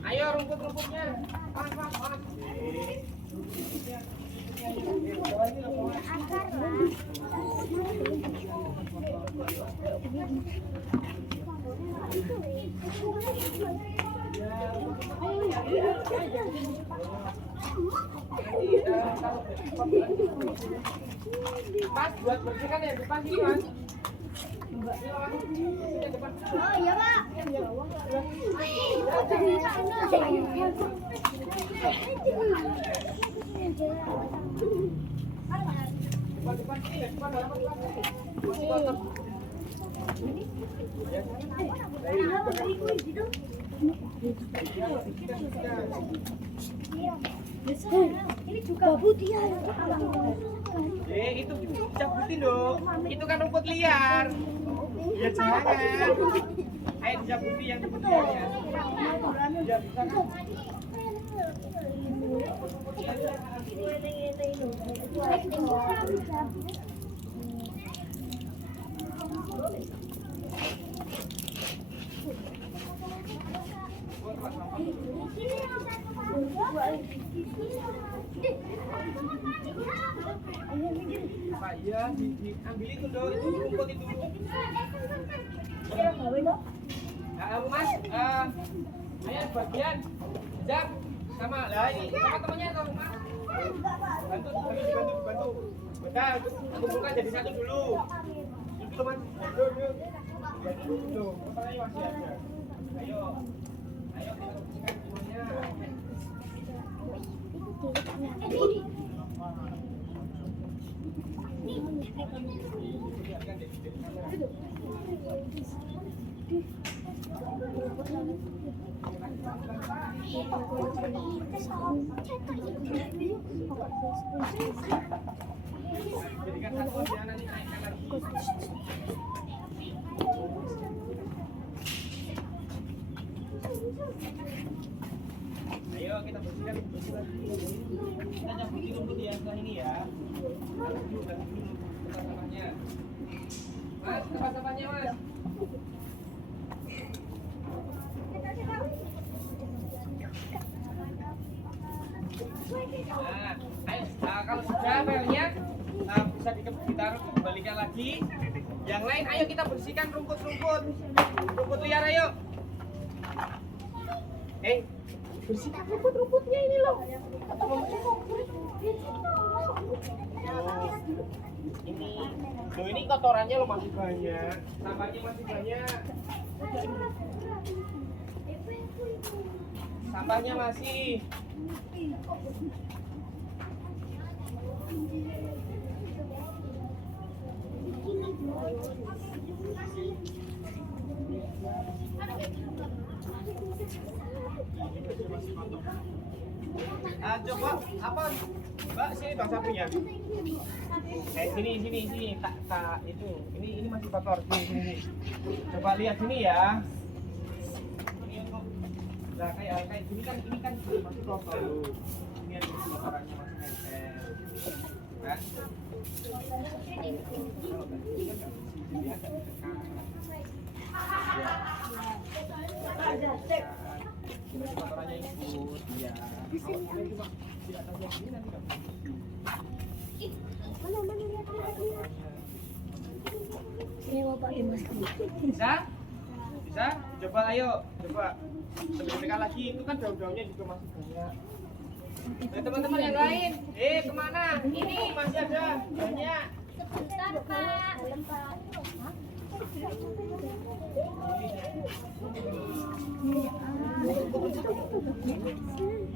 Ayo rumput-rumputnya. Pas. Mas buat bersihkan ya depan sini mas. Oh iya Pak. Ini juga putih ya. Itu cabutin dong. Itu kan rumput liar. Ya jangan. Ayo dicabutin yang rumput liarnya. Ya bisa kan? Pak, iya, diambil itu dong, itu rumput itu. Mas, ayo bagian, jam sama lah ini sama temannya dong, Mas. Bantu. Bentar, kumpulkan jadi satu dulu. Itu Mas, yuk. Bantu dulu, kepalanya masih ada. Ayo kita bersihkan semuanya. Jadikan satu aja, nanti naikkan lagi. Ayo kita bersihkan. Kita cabutin rumput yang sebelah ini ya. Taruh dulu tempat sampahnya. Mas, tempat sampahnya Mas. Kalau sudah filenya bisa ditaruh kembalikan lagi. Yang lain ayo kita bersihkan rumput liar ayo. Bersihkan rumputnya ini loh. Ini kotorannya lo masih banyak, sampahnya masih banyak. Sampahnya masih. Coba apa Mbak, sini bang sapunya. Sini tak itu. Ini masih kotor sini. Coba lihat sini ya. Ini untuk kayak gini kan ini kan masih kotor. Ini ada kotorannya masih nempel. Kan? Kotorannya ikut ya. Bisa? Coba ayo, coba. Lebih lagi itu kan daun-daunnya juga masih banyak. Teman-teman yang lain, kemana? Ini masih ada banyak. Sebentar Pak.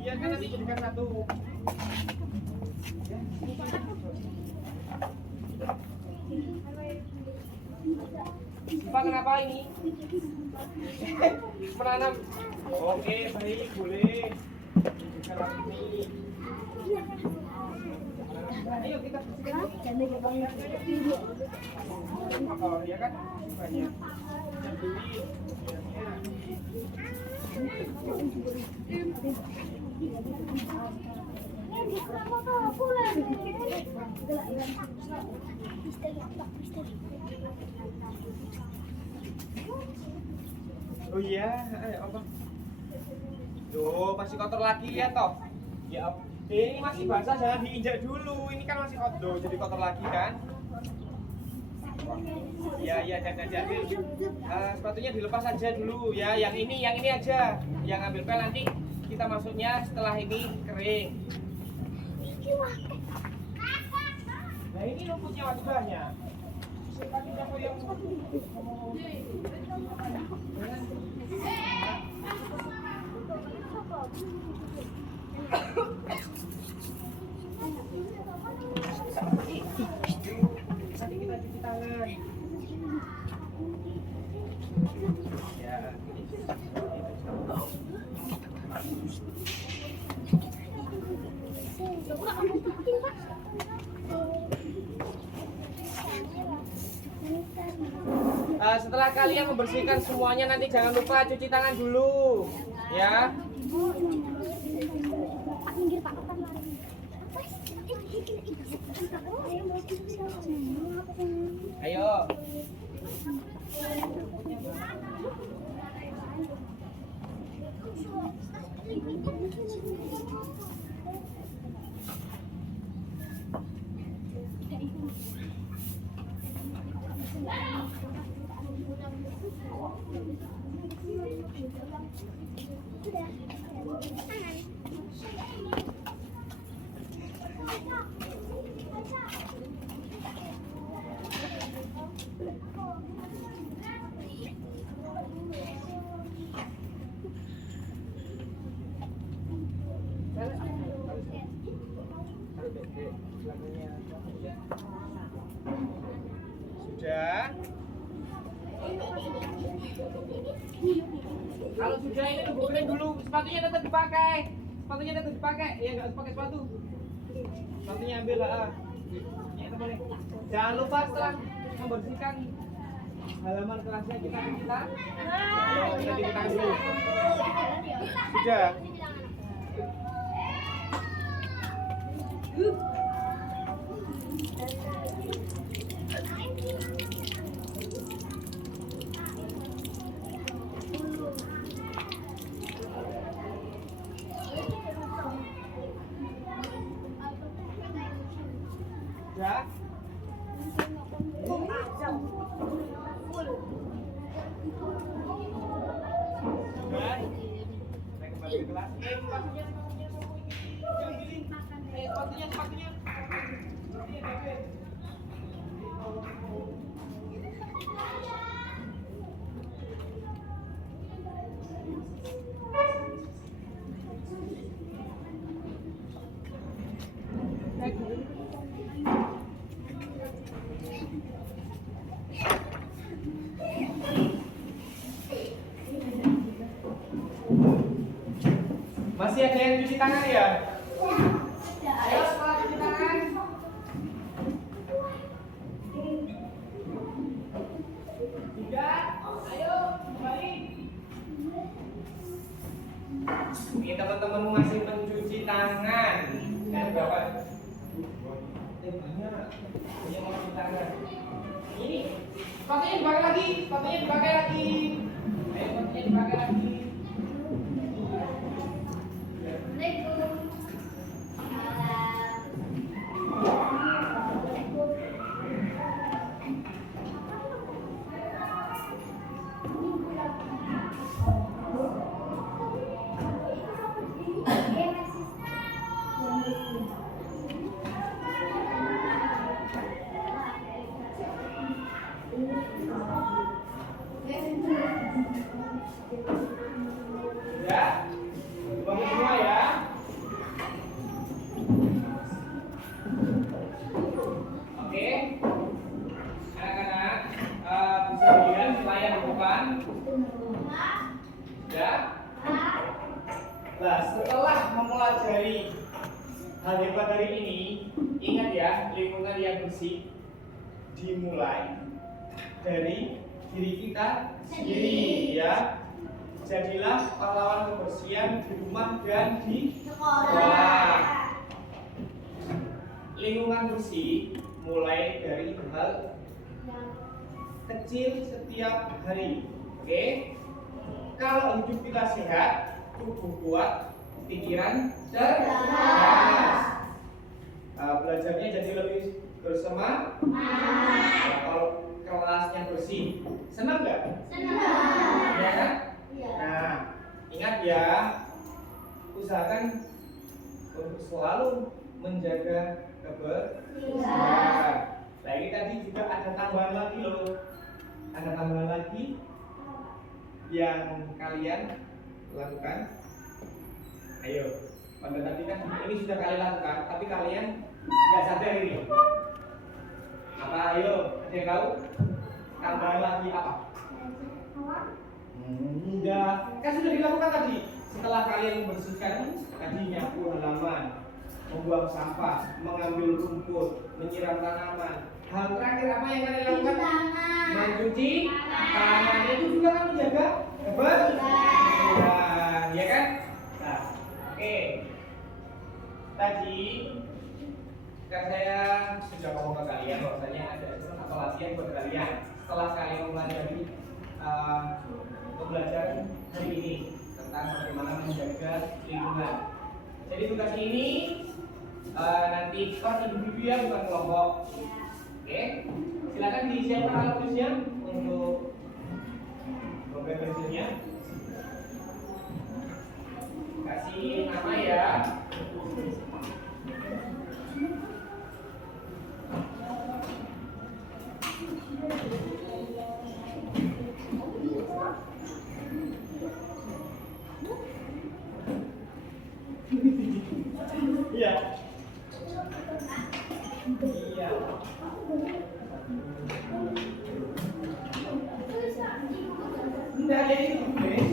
Iya kan nanti jadikan satu. Pak kenapa ini? Menanam. Oke baik boleh. Ayo kita bersihkan. Oh ya kan banyak. Oh iya, apa? Duh, masih kotor lagi ya toh? Ya, ini masih basah, jangan diinjak dulu. Ini kan masih kotor, jadi kotor lagi kan? Ya, jadi sepatunya dilepas aja dulu ya. Yang ini aja. Yang ambil pel nanti kita masuknya setelah ini kering. Nah ini rumputnya masih banyak. Sekarang kita yang Nanti kita cuci tangan. Ya. Setelah kalian membersihkan semuanya, nanti jangan lupa cuci tangan dulu, ya. Ayo. Sudah. Kalau sudah ini dibukulin dulu, sepatunya tetap dipakai. Sepatunya tetap dipakai, ya nggak harus pakai sepatu. Sepatunya ambil lah. Ya, teman-teman. Jangan lupa setelah membersihkan halaman kelasnya kita. Ayo, kita cuci tangan dulu. Sudah. Ya. Sudah. Saya kembali ke kelas. Sepatunya. Sepatunya. Masih ada yang cuci tangan ya? Ayo sekolah cuci tangan. Tiga, ayo kembali. Ini teman-teman masih mencuci tangan. Ayo berapa? Banyak. Ini mau cuci tangan. Ini sepatunya dipakai lagi. Ayo sepatunya dipakai lagi. Ya, bagus semua ya. Oke, anak-anak bisa dilihat layar di depan. Ya. Nah, setelah mempelajari hal hebat hari ini, ingat ya, lingkungan yang bersih dimulai dari diri kita sendiri, ya. Jadilah pahlawan kebersihan di rumah dan di sekolah. Lingkungan bersih mulai dari hal kecil setiap hari. Oke? Kalau hidup kita sehat, tubuh kuat, pikiran cerdas. Belajarnya jadi lebih bersemangat. Kalau kelasnya bersih, senang nggak? Senang. Ya kan? Nah, ingat ya, usahakan untuk selalu menjaga kebersihan. Nah, ini tadi juga ada tambahan lagi loh. Ada tambahan lagi yang kalian lakukan? Ayo, pada tadi kan ini sudah kalian lakukan, tapi kalian nggak sadar ini. Apa? Ayo, ada yang tahu? Tambahan lagi apa? Enggak, kan sudah dilakukan tadi. Setelah kalian membersihkan tadi nyapu halaman, membuang sampah, mengambil rumput, menyiram tanaman. Hal terakhir apa yang kalian lakukan? Mencuci tangan. Itu juga kan menjaga kebersihan, ya kan? Nah, oke. Tadi kan saya sudah ngomong ke kalian bahwasanya ada satu latihan buat kalian setelah kalian mempelajari pembelajaran hari ini tentang bagaimana menjaga lingkungan. Jadi tugas ini nanti pas individu ya, bukan kelompok. Oke, silakan disiapkan alat tulisnya untuk dompet pensilnya. Kasih nama ya. Iya. Iya. Enggak ada itu, guys.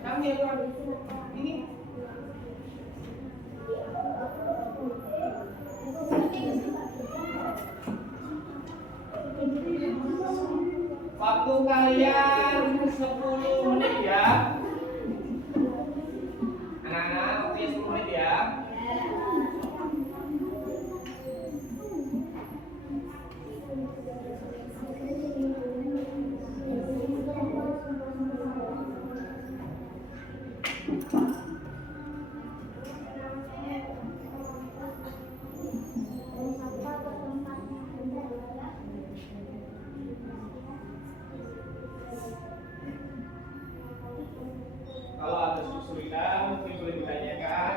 Kami yang ini. Waktu kalian 10 menit ya. Anak-anak, waktunya 10 menit ya. Kalau ada kesulitan mungkin boleh ditanyakan.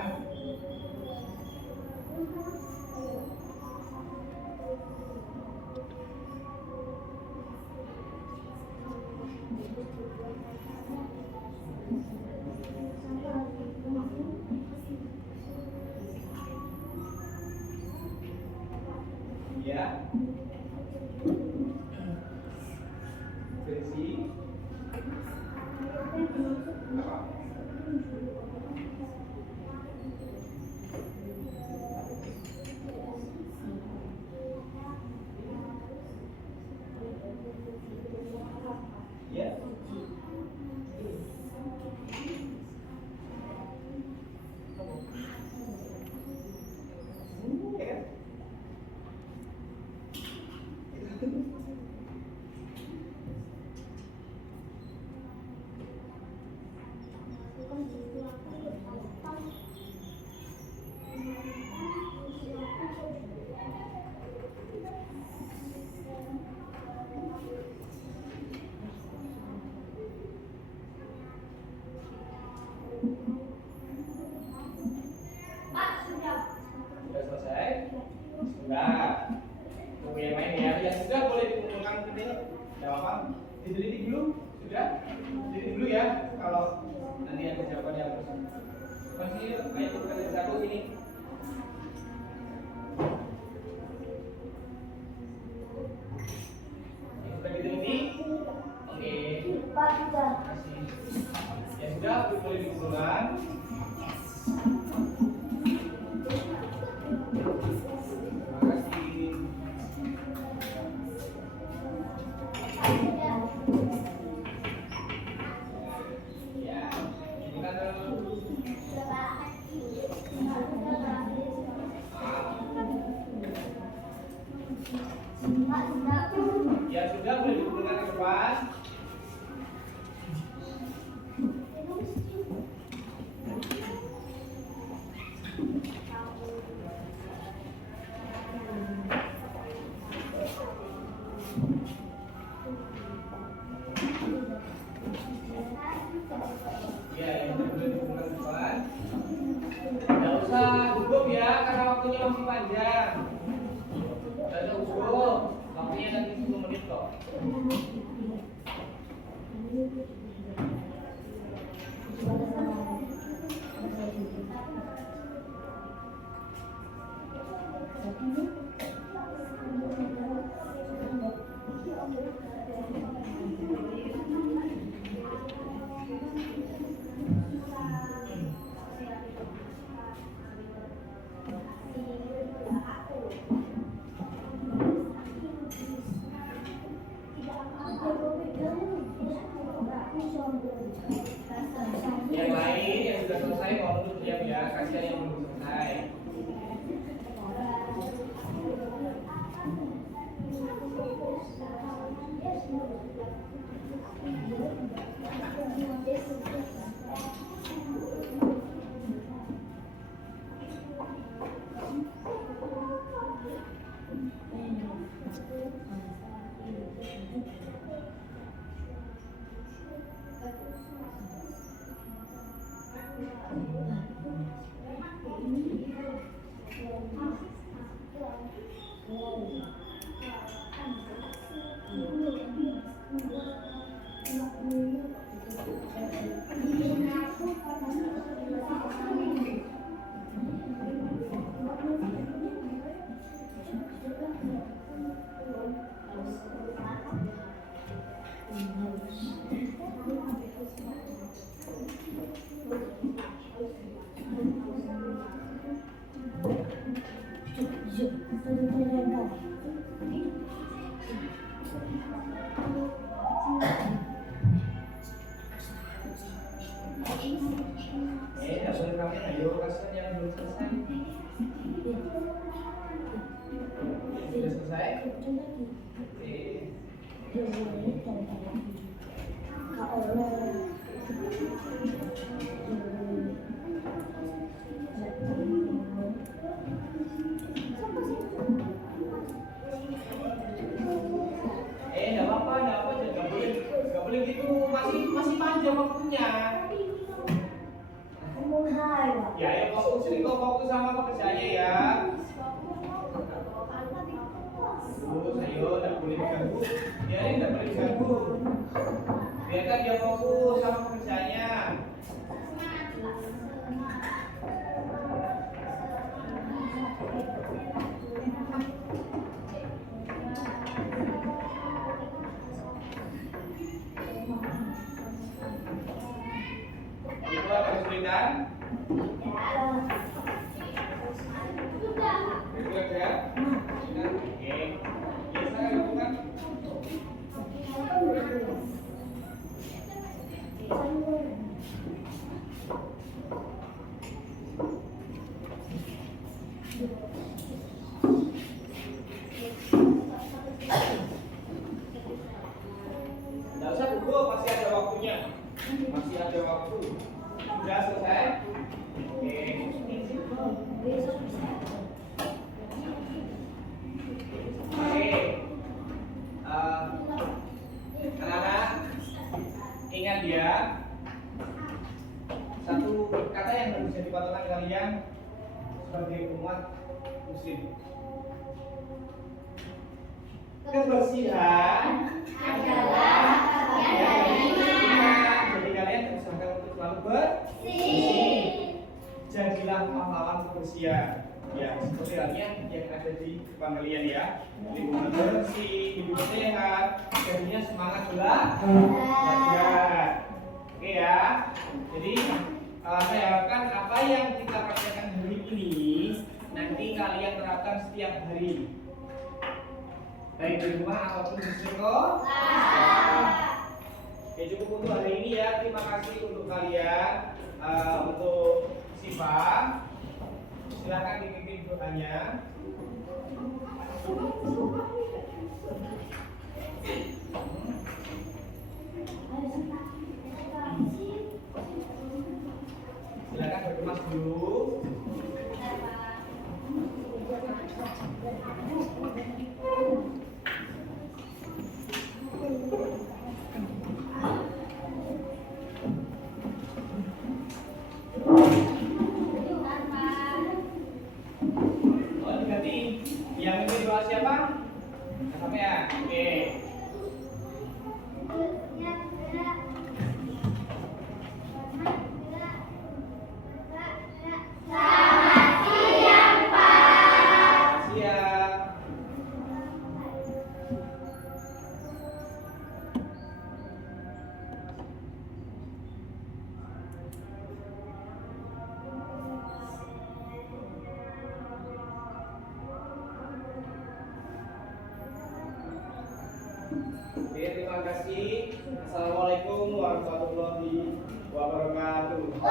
Ya. Versi apa? Ya. Ya kan? Sudah selesai? Sudah. Tunggu yang main ya. Yang sudah boleh dikumpulkan ke sini. Tidak apa-apa. Diteliti dulu. Sudah? Diteliti dulu ya. Kalau nanti ada jawaban yang harus. Masih, ayo kita satu sini. Sudah diteliti? Oke. Masih. Ya sudah, boleh dikumpulkan. Ya sudah, boleh dikumpulkan ke depan. Ya, yang boleh dikumpulkan ke depan. Tidak usah masih panjang. Gak ada usul. Waktunya nanti 10 menit kok. Yang lain yang sudah selesai mohon untuk diam ya, kasihan yang belum selesai. Nggak boleh kami, ayo kasihan yang belum selesai. Sudah selesai? Oke. Nggak apa-apa, nggak boleh gitu, masih panjang waktunya. Ya, ya fokus sama pekerjaannya ya. Terus, ayo, nggak boleh diganggu. Biarin, nggak boleh diganggu. Biarkan dia fokus sama pekerjaannya. Itu apa kesulitan? Itu aja. Oke. Biasa lakukan. Nggak usah dulu, masih ada waktunya. Masih ada waktu. Sudah selesai? Oke. Oke. Anak-anak, ingat ya, satu kata yang harus jadi patokan kalian sebagai umat muslim. Kebersihan adalah bagian dari iman. Jadi kalian berusaha untuk selalu bersih. Jadilah pahlawan kebersihan. Ya, seperti halnya yang ada di depan kalian ya. Lingkungan bersih, hidup sehat, jadinya semangat belajar. Oke ya. Jadi saya harapkan apa yang kita praktekkan hari ini nanti kalian terapkan setiap hari. Baik di rumah ataupun di sekolah. Oke, cukup untuk hari ini ya. Terima kasih untuk kalian. Untuk Siva, silakan dipimpin doanya. Silakan berkemas dulu. Oke, terima kasih. Assalamualaikum warahmatullahi wabarakatuh.